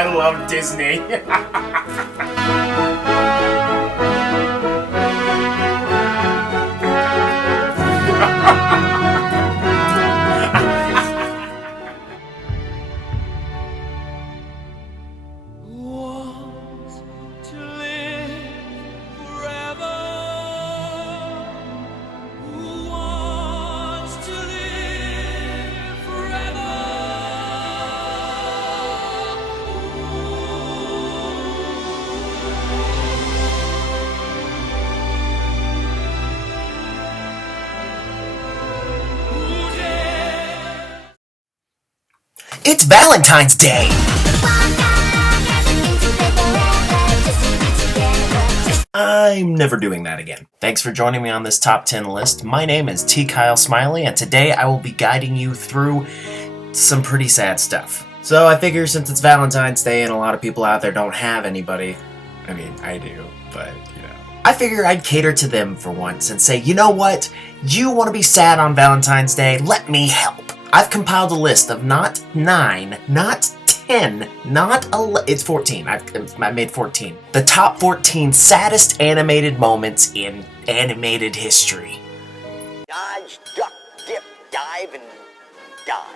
I love Disney. It's Valentine's Day! I'm never doing that again. Thanks for joining me on this top 10 list. My name is T. Kyle Smiley, and today I will be guiding you through some pretty sad stuff. So I figure since it's Valentine's Day and a lot of people out there don't have anybody, I mean, I do, but, you know. I figure I'd cater to them for once and say, you know what? You want to be sad on Valentine's Day? Let me help. I've compiled a list of not 9, not 10, not 11, it's 14. I made 14. The top 14 saddest animated moments in animated history. Dodge, duck, dip, dive, and dodge.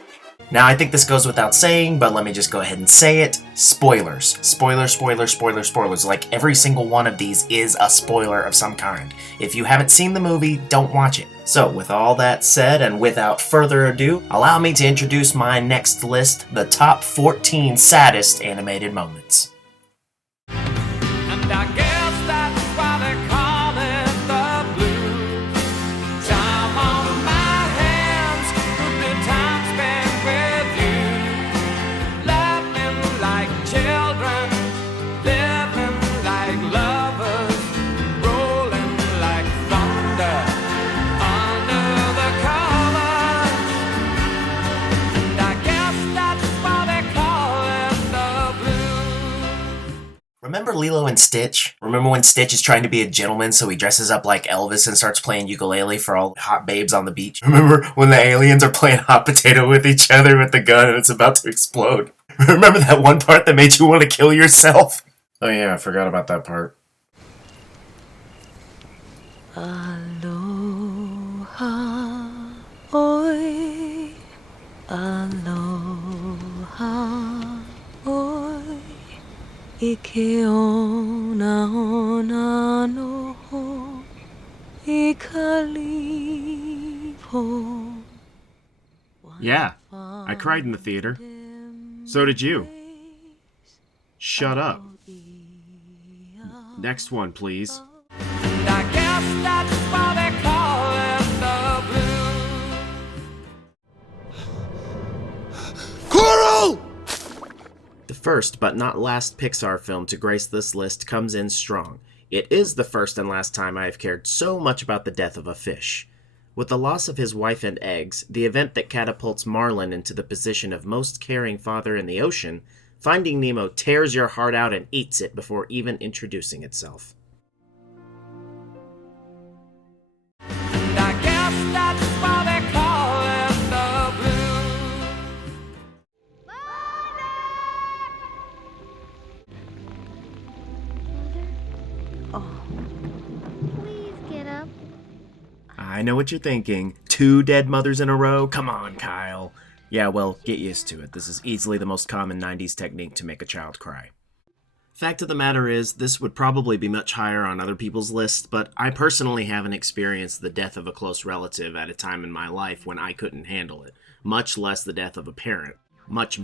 Now, I think this goes without saying, but let me just go ahead and say it. Spoilers. Spoilers, spoilers, spoilers, spoilers. Like, every single one of these is a spoiler of some kind. If you haven't seen the movie, don't watch it. So, with all that said, and without further ado, allow me to introduce my next list, the top 14 saddest animated moments. And I guess that's why they call it the blues. Time on my hands, good time spent with you. Laughing like children, living like lovers, rolling like thunder under the covers. And I guess that's why they call it the blues. Remember Lilo and Stitch? Remember when Stitch is trying to be a gentleman, so he dresses up like Elvis and starts playing ukulele for all the hot babes on the beach? Remember when the aliens are playing hot potato with each other with the gun and it's about to explode? Remember that one part that made you want to kill yourself? Oh yeah, I forgot about that part. Aloha, oi. Aloha, oi. Ike ona ona no ho. Ikalipo. Yeah, I cried in the theater. So did you. Shut up. Next one, please. And I guess that's why they call it the blues. Coral! The first but not last Pixar film to grace this list comes in strong. It is the first and last time I have cared so much about the death of a fish. With the loss of his wife and eggs, the event that catapults Marlin into the position of most caring father in the ocean, Finding Nemo tears your heart out and eats it before even introducing itself. And I guess that's why they call it the blues. Please get up. I know what you're thinking. 2 dead mothers in a row? Come on, Kyle. Yeah, well, get used to it. This is easily the most common 90s technique to make a child cry. Fact of the matter is, this would probably be much higher on other people's lists, but I personally haven't experienced the death of a close relative at a time in my life when I couldn't handle it, much less the death of a parent, much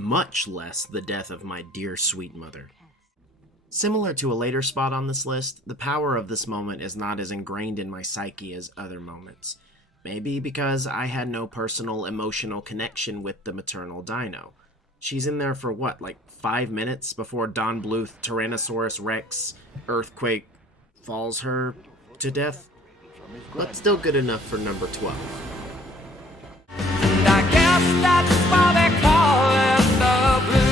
less the death of my dear sweet mother. Similar to a later spot on this list, the power of this moment is not as ingrained in my psyche as other moments. Maybe because I had no personal emotional connection with the maternal dino. She's in there for what, like 5 minutes before Don Bluth Tyrannosaurus Rex earthquake falls her to death? But still good enough for number 12. And I guess that's why they call it the blues.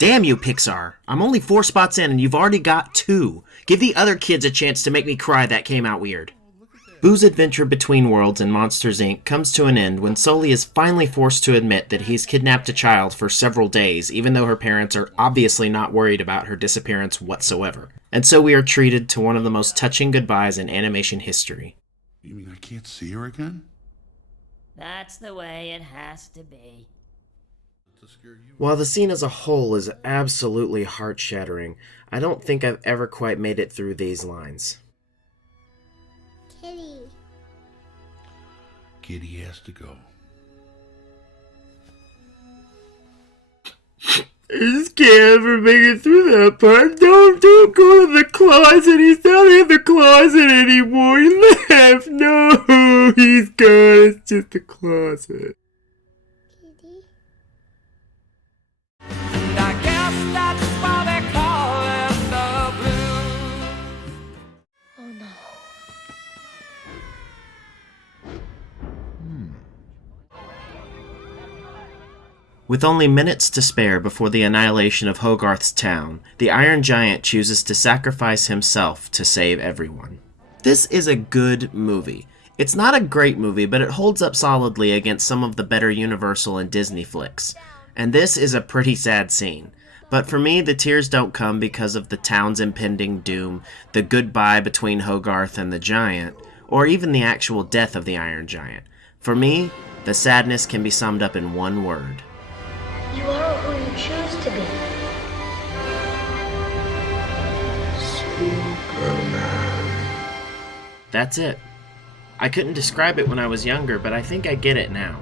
Damn you, Pixar. I'm only 4 spots in and you've already got 2. Give the other kids a chance to make me cry. That came out weird. Boo's adventure between worlds in Monsters, Inc. comes to an end when Sully is finally forced to admit that he's kidnapped a child for several days, even though her parents are obviously not worried about her disappearance whatsoever. And so we are treated to one of the most touching goodbyes in animation history. You mean I can't see her again? That's the way it has to be. While the scene as a whole is absolutely heart-shattering, I don't think I've ever quite made it through these lines. Kitty. Kitty has to go. I just can't ever make it through that part. Don't go to the closet. He's not in the closet anymore. He left. No, he's gone. It's just a closet. Kitty. And I guess that's why they call it the blues. Oh no. With only minutes to spare before the annihilation of Hogarth's town, the Iron Giant chooses to sacrifice himself to save everyone. This is a good movie. It's not a great movie, but it holds up solidly against some of the better Universal and Disney flicks. And this is a pretty sad scene. But for me, the tears don't come because of the town's impending doom, the goodbye between Hogarth and the Giant, or even the actual death of the Iron Giant. For me, the sadness can be summed up in one word. You are who you choose to be. That's it. I couldn't describe it when I was younger, but I think I get it now.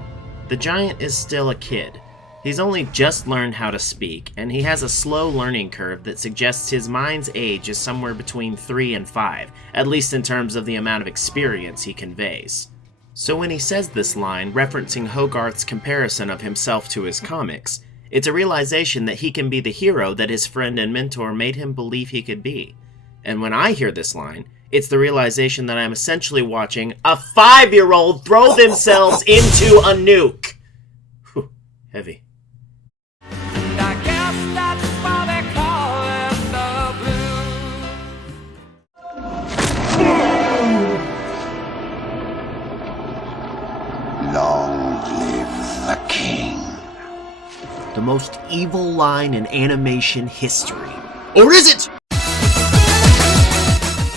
The Giant is still a kid. He's only just learned how to speak, and he has a slow learning curve that suggests his mind's age is somewhere between 3 and 5, at least in terms of the amount of experience he conveys. So when he says this line, referencing Hogarth's comparison of himself to his comics, it's a realization that he can be the hero that his friend and mentor made him believe he could be. And when I hear this line, it's the realization that I'm essentially watching a 5-year-old throw themselves into a nuke. Whew, heavy. And I guess that's why they call it the blues. Long live the king. The most evil line in animation history. Or is it?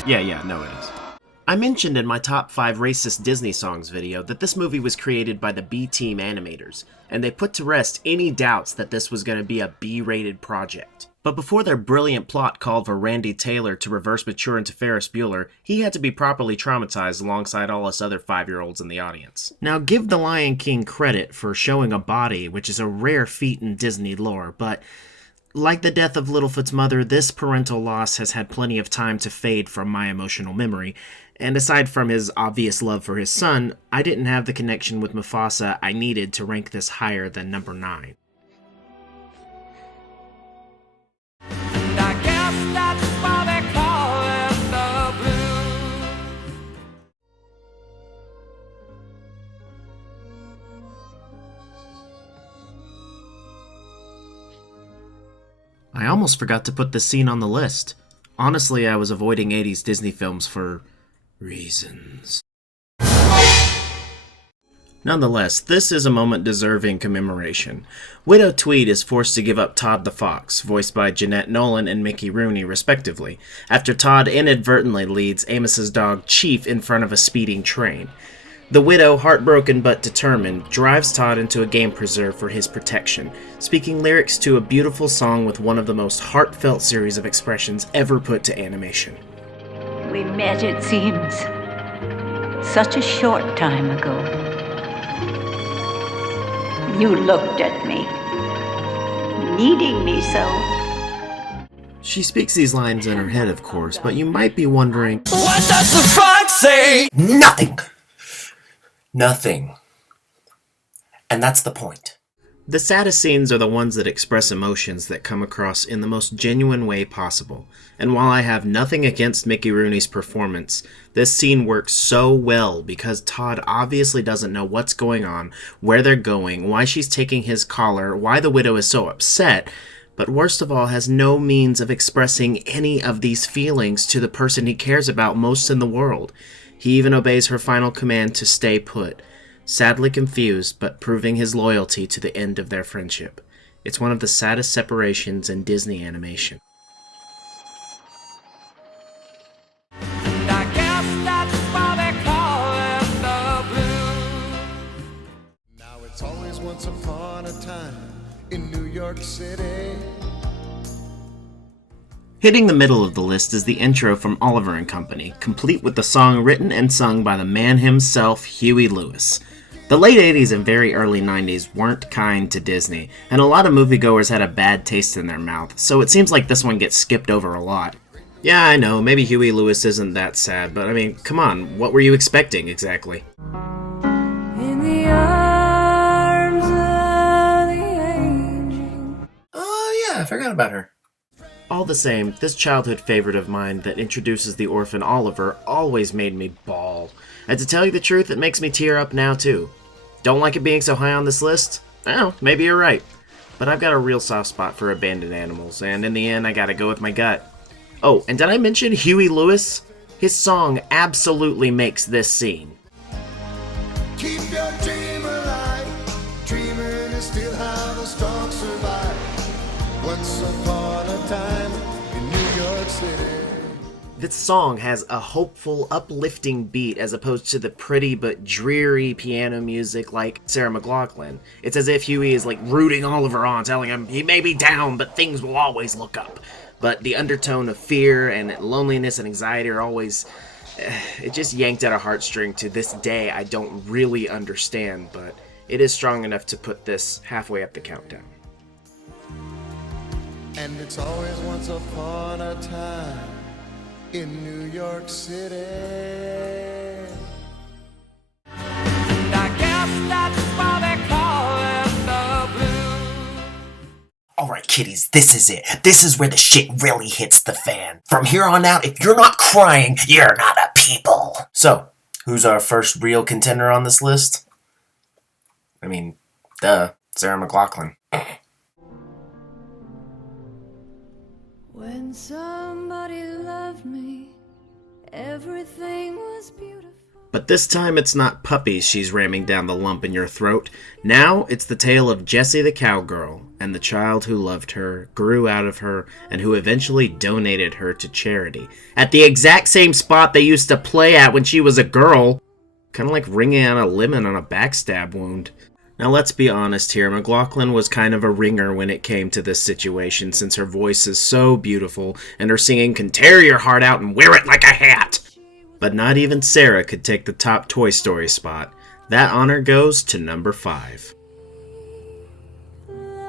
Yeah, no it is. I mentioned in my top 5 racist Disney songs video that this movie was created by the B-Team animators, and they put to rest any doubts that this was going to be a B-rated project. But before their brilliant plot called for Randy Taylor to reverse mature into Ferris Bueller, he had to be properly traumatized alongside all us other 5-year-olds in the audience. Now give The Lion King credit for showing a body, which is a rare feat in Disney lore, but like the death of Littlefoot's mother, this parental loss has had plenty of time to fade from my emotional memory, and aside from his obvious love for his son, I didn't have the connection with Mufasa I needed to rank this higher than number 9. And I guess that's why they call it the blues. I almost forgot to put this scene on the list. Honestly, I was avoiding 80s Disney films for reasons. Nonetheless, this is a moment deserving commemoration. Widow Tweed is forced to give up Todd the Fox, voiced by Jeanette Nolan and Mickey Rooney respectively, after Todd inadvertently leads Amos's dog Chief in front of a speeding train. The widow, heartbroken but determined, drives Todd into a game preserve for his protection, speaking lyrics to a beautiful song with one of the most heartfelt series of expressions ever put to animation. We met, it seems, such a short time ago. You looked at me, needing me so. She speaks these lines in her head, of course, but you might be wondering, What does the fox say? nothing! Nothing. And that's the point. The saddest scenes are the ones that express emotions that come across in the most genuine way possible. And while I have nothing against Mickey Rooney's performance, this scene works so well because Todd obviously doesn't know what's going on, where they're going, why she's taking his collar, why the widow is so upset, but worst of all has no means of expressing any of these feelings to the person he cares about most in the world. He even obeys her final command to stay put, sadly confused, but proving his loyalty to the end of their friendship. It's one of the saddest separations in Disney animation. And I guess that's why they call it the blues. Now it's always once upon a time in New York City. Hitting the middle of the list is the intro from Oliver and Company, complete with the song written and sung by the man himself, Huey Lewis. The late 80s and very early 90s weren't kind to Disney, and a lot of moviegoers had a bad taste in their mouth, so it seems like this one gets skipped over a lot. Yeah, I know, maybe Huey Lewis isn't that sad, but I mean, come on, what were you expecting exactly? In the arms of the angel. Oh yeah, I forgot about her. All the same, this childhood favorite of mine that introduces the orphan Oliver always made me bawl. And to tell you the truth, it makes me tear up now too. Don't like it being so high on this list? Well, maybe you're right. But I've got a real soft spot for abandoned animals, and in the end I gotta go with my gut. Oh, and did I mention Huey Lewis? His song absolutely makes this scene. Keep your dream alive. Dreaming is still how the strong survive. Once upon a time in New York City. This song has a hopeful, uplifting beat as opposed to the pretty but dreary piano music like Sarah McLachlan. It's as if Huey is like rooting Oliver on, telling him he may be down, but things will always look up. But the undertone of fear and loneliness and anxiety are always... it just yanked at a heartstring to this day I don't really understand, but it is strong enough to put this halfway up the countdown. And it's always once upon a time in New York City. And I guess that's why they call it the blues. Alright kiddies, this is it. This is where the shit really hits the fan. From here on out, if you're not crying, you're not a people. So, who's our first real contender on this list? I mean, duh, Sarah McLachlan. When somebody loved me, everything was beautiful. But this time it's not puppies she's ramming down the lump in your throat. Now it's the tale of Jessie the cowgirl and the child who loved her, grew out of her, and who eventually donated her to charity. At the exact same spot they used to play at when she was a girl. Kind of like ringing out a lemon on a backstab wound. Now let's be honest here, McLachlan was kind of a ringer when it came to this situation since her voice is so beautiful and her singing can tear your heart out and wear it like a hat. But not even Sarah could take the top Toy Story spot. That honor goes to number 5. And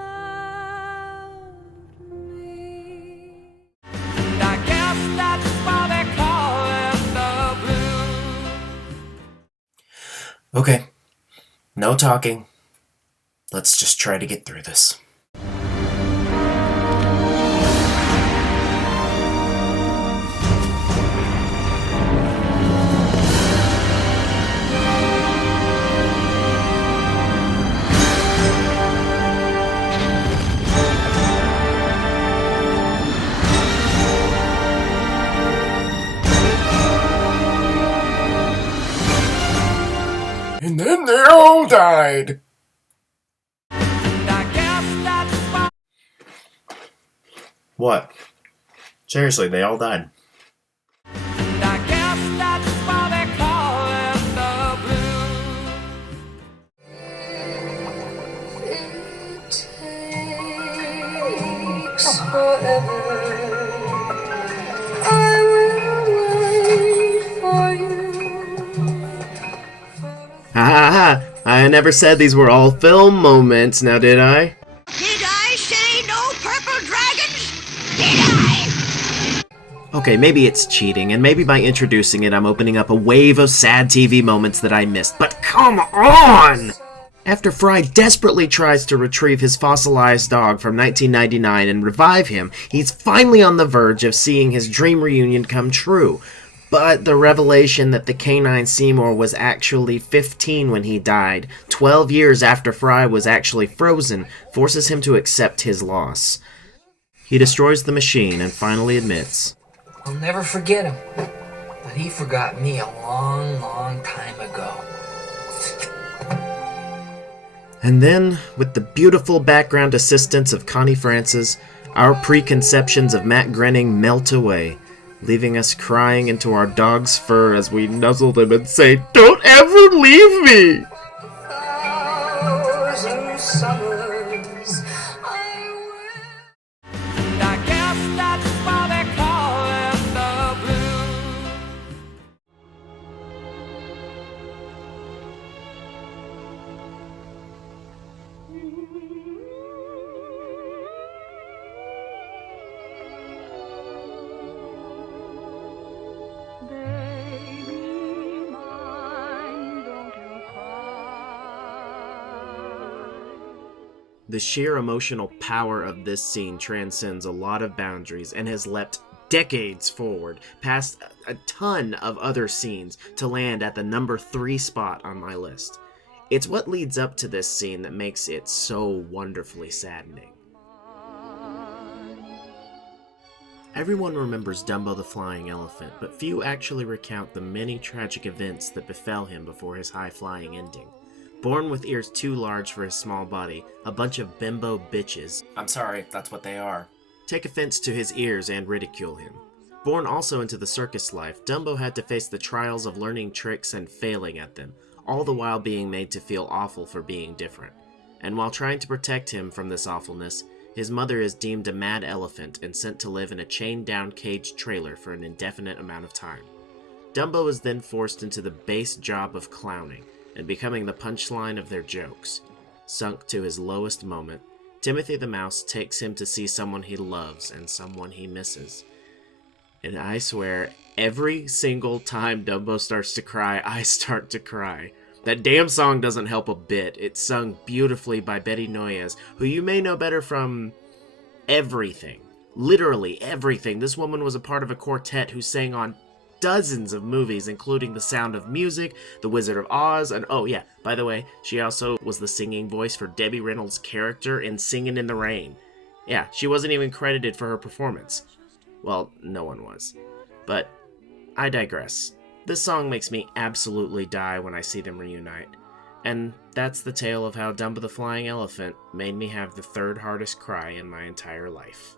I guess that's why they call it the blues. Okay, no talking. Let's just try to get through this. And then they all died. What? Seriously, they all died. And I guess that's why they call it the blues. It takes forever. I will wait for you. Ha ha ha! I never said these were all film moments, now did I? Did I say no purple dragons? Did I? Okay, maybe it's cheating, and maybe by introducing it I'm opening up a wave of sad TV moments that I missed, but come on! After Fry desperately tries to retrieve his fossilized dog from 1999 and revive him, he's finally on the verge of seeing his dream reunion come true. But the revelation that the canine Seymour was actually 15 when he died, 12 years after Fry was actually frozen, forces him to accept his loss. He destroys the machine and finally admits, I'll never forget him. But he forgot me a long, long time ago. And then, with the beautiful background assistance of Connie Francis, our preconceptions of Matt Groening melt away, leaving us crying into our dog's fur as we nuzzle them and say, "Don't ever leave me!" Thousand summers And I guess that's why they call it the blues. The sheer emotional power of this scene transcends a lot of boundaries and has leapt decades forward, past a ton of other scenes, to land at the number 3 spot on my list. It's what leads up to this scene that makes it so wonderfully saddening. Everyone remembers Dumbo the Flying Elephant, but few actually recount the many tragic events that befell him before his high-flying ending. Born with ears too large for his small body, a bunch of bimbo bitches, I'm sorry, that's what they are, take offense to his ears and ridicule him. Born also into the circus life, Dumbo had to face the trials of learning tricks and failing at them, all the while being made to feel awful for being different. And while trying to protect him from this awfulness, his mother is deemed a mad elephant and sent to live in a chained-down caged trailer for an indefinite amount of time. Dumbo is then forced into the base job of clowning, and becoming the punchline of their jokes. Sunk to his lowest moment, Timothy the Mouse takes him to see someone he loves and someone he misses. And I swear, every single time Dumbo starts to cry, I start to cry. That damn song doesn't help a bit. It's sung beautifully by Betty Noyes, who you may know better from everything. Literally everything. This woman was a part of a quartet who sang on dozens of movies, including The Sound of Music, The Wizard of Oz, and oh yeah, by the way, she also was the singing voice for Debbie Reynolds' character in Singin' in the Rain. Yeah, she wasn't even credited for her performance. Well, no one was. But I digress. This song makes me absolutely die when I see them reunite. And that's the tale of how Dumbo the Flying Elephant made me have the 3rd hardest cry in my entire life.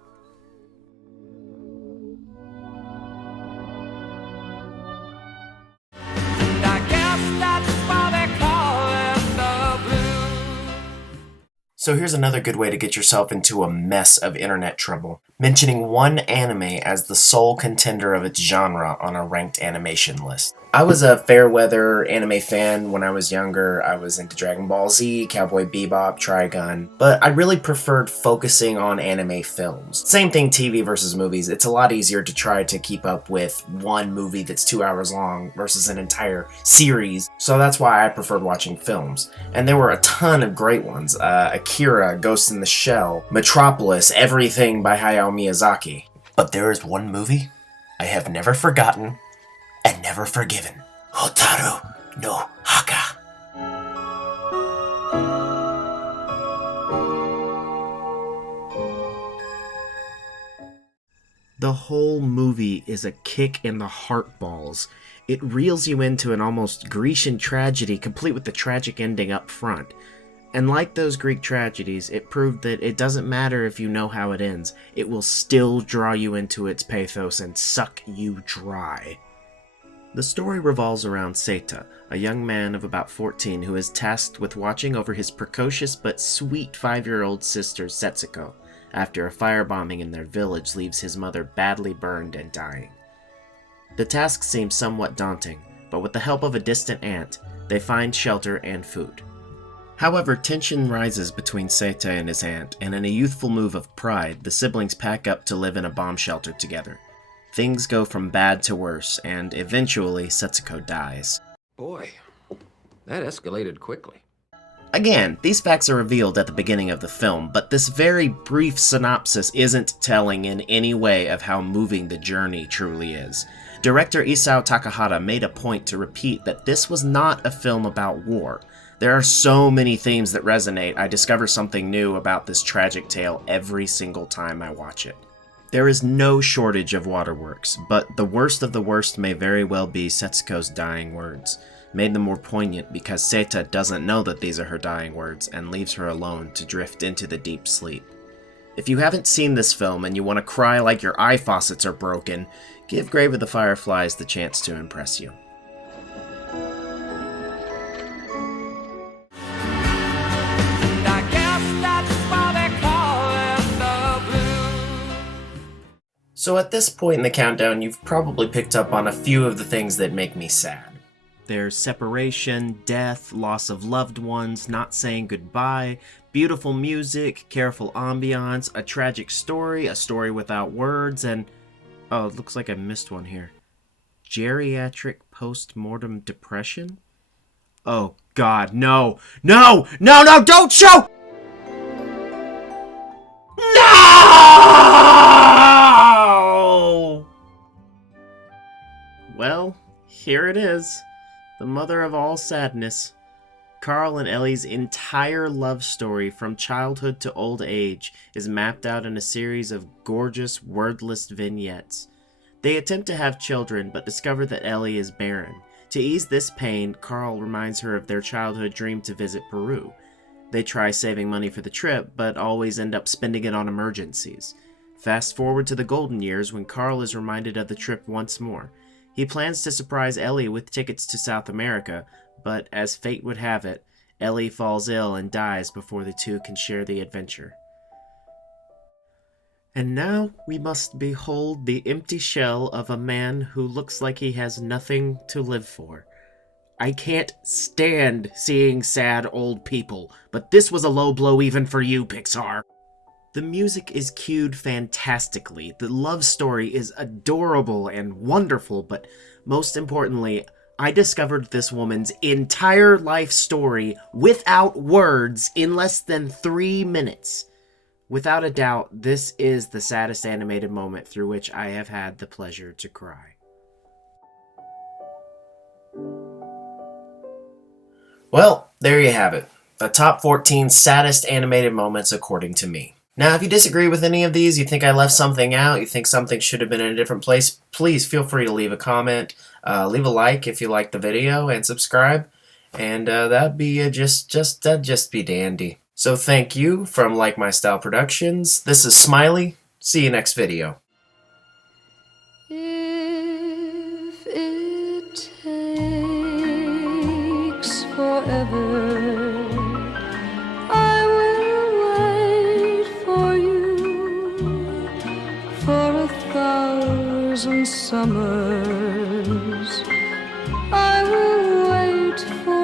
So here's another good way to get yourself into a mess of internet trouble. Mentioning one anime as the sole contender of its genre on a ranked animation list. I was a fair-weather anime fan when I was younger. I was into Dragon Ball Z, Cowboy Bebop, Trigun, but I really preferred focusing on anime films. Same thing TV versus movies. It's a lot easier to try to keep up with one movie that's 2 hours long versus an entire series, so that's why I preferred watching films. And there were a ton of great ones. Akira, Ghost in the Shell, Metropolis, everything by Hayao Miyazaki. But there is one movie I have never forgotten and never forgiven. Hotaru no Haka. The whole movie is a kick in the heart balls. It reels you into an almost Grecian tragedy, complete with the tragic ending up front. And like those Greek tragedies, it proved that it doesn't matter if you know how it ends, it will still draw you into its pathos and suck you dry. The story revolves around Seita, a young man of about 14 who is tasked with watching over his precocious but sweet 5-year-old sister Setsuko, after a firebombing in their village leaves his mother badly burned and dying. The task seems somewhat daunting, but with the help of a distant aunt, they find shelter and food. However, tension rises between Seita and his aunt, and in a youthful move of pride, the siblings pack up to live in a bomb shelter together. Things go from bad to worse, and eventually Setsuko dies. Boy, that escalated quickly. Again, these facts are revealed at the beginning of the film, but this very brief synopsis isn't telling in any way of how moving the journey truly is. Director Isao Takahata made a point to repeat that this was not a film about war. There are so many themes that resonate. I discover something new about this tragic tale every single time I watch it. There is no shortage of waterworks, but the worst of the worst may very well be Setsuko's dying words, made them more poignant because Seita doesn't know that these are her dying words and leaves her alone to drift into the deep sleep. If you haven't seen this film and you want to cry like your eye faucets are broken, give Grave of the Fireflies the chance to impress you. So at this point in the countdown, you've probably picked up on a few of the things that make me sad. There's separation, death, loss of loved ones, not saying goodbye, beautiful music, careful ambiance, a tragic story, a story without words, and... oh, it looks like I missed one here. Geriatric post-mortem depression? Oh god, no! No! No, no, don't show! No! Well, here it is. The mother of all sadness. Carl and Ellie's entire love story from childhood to old age is mapped out in a series of gorgeous, wordless vignettes. They attempt to have children, but discover that Ellie is barren. To ease this pain, Carl reminds her of their childhood dream to visit Peru. They try saving money for the trip, but always end up spending it on emergencies. Fast forward to the golden years when Carl is reminded of the trip once more. He plans to surprise Ellie with tickets to South America, but as fate would have it, Ellie falls ill and dies before the two can share the adventure. And now we must behold the empty shell of a man who looks like he has nothing to live for. I can't stand seeing sad old people, but this was a low blow even for you, Pixar. The music is cued fantastically, the love story is adorable and wonderful, but most importantly, I discovered this woman's entire life story without words in less than 3 minutes. Without a doubt, this is the saddest animated moment through which I have had the pleasure to cry. Well, there you have it. The top 14 saddest animated moments according to me. Now, if you disagree with any of these, you think I left something out, you think something should have been in a different place, please feel free to leave a comment, leave a like if you liked the video, and subscribe. And that'd be just be dandy. So thank you from Like My Style Productions. This is Smiley. See you next video. If it takes forever, I will wait for you for 1,000 summers. I will wait for